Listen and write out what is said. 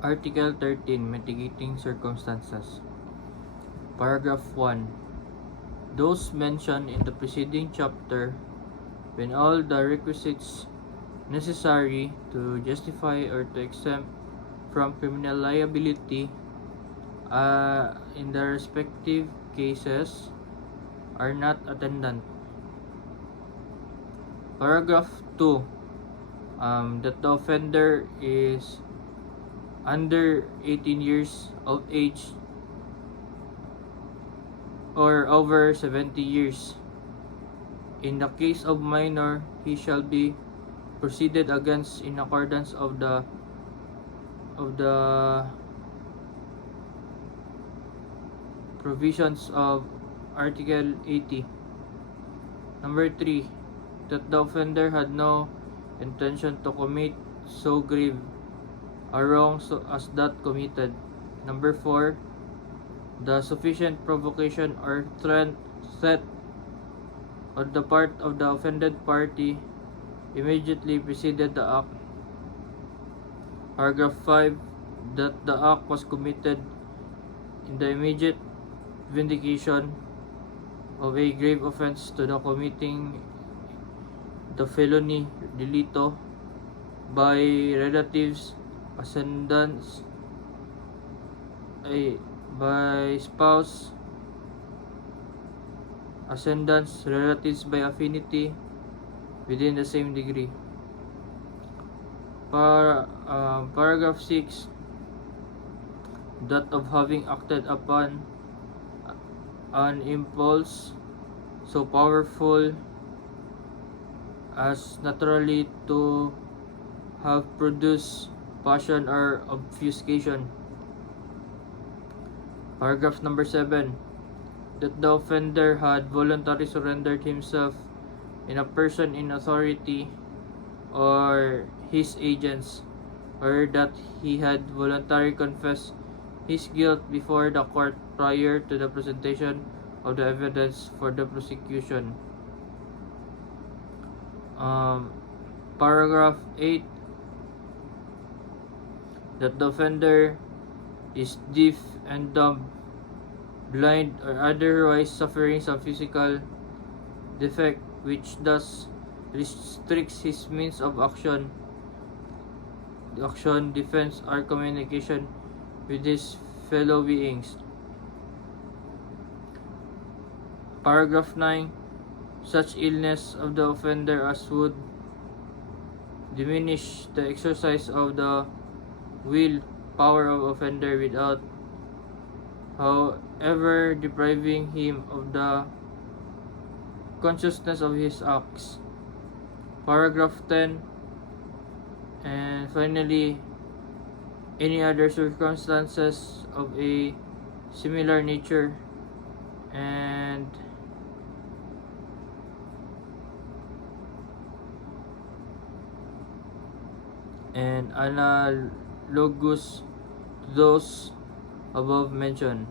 Article 13, Mitigating Circumstances. Paragraph 1. Those mentioned in the preceding chapter, when all the requisites necessary to justify or to exempt from criminal liability in the respective cases are not attendant. Paragraph 2. That the offender is under 18 years of age or over 70 years. In the case of minor, he shall be proceeded against in accordance of the provisions of Article 80. Number 3. That the offender had no intention to commit so grave a wrong as that committed. Number 4. The sufficient provocation or threat on the part of the offended party immediately preceded the act. Paragraph 5. That the act was committed in the immediate vindication of a grave offense to the committing the felony delito by relatives, ascendants, by spouse, ascendants, relatives by affinity within the same degree. Paragraph 6. That of having acted upon an impulse so powerful as naturally to have produced passion or obfuscation. Paragraph number 7. That the offender had voluntarily surrendered himself in a person in authority or his agents, or that he had voluntarily confessed his guilt before the court prior to the presentation of the evidence for the prosecution. Paragraph 8. That the offender is deaf and dumb, blind, or otherwise suffering some physical defect which thus restricts his means of action, defense, or communication with his fellow beings. Paragraph 9. Such illness of the offender as would diminish the exercise of the will power of offender without, however, depriving him of the consciousness of his acts. Paragraph 10. And finally, any other circumstances of a similar nature and analogous to those above mentioned.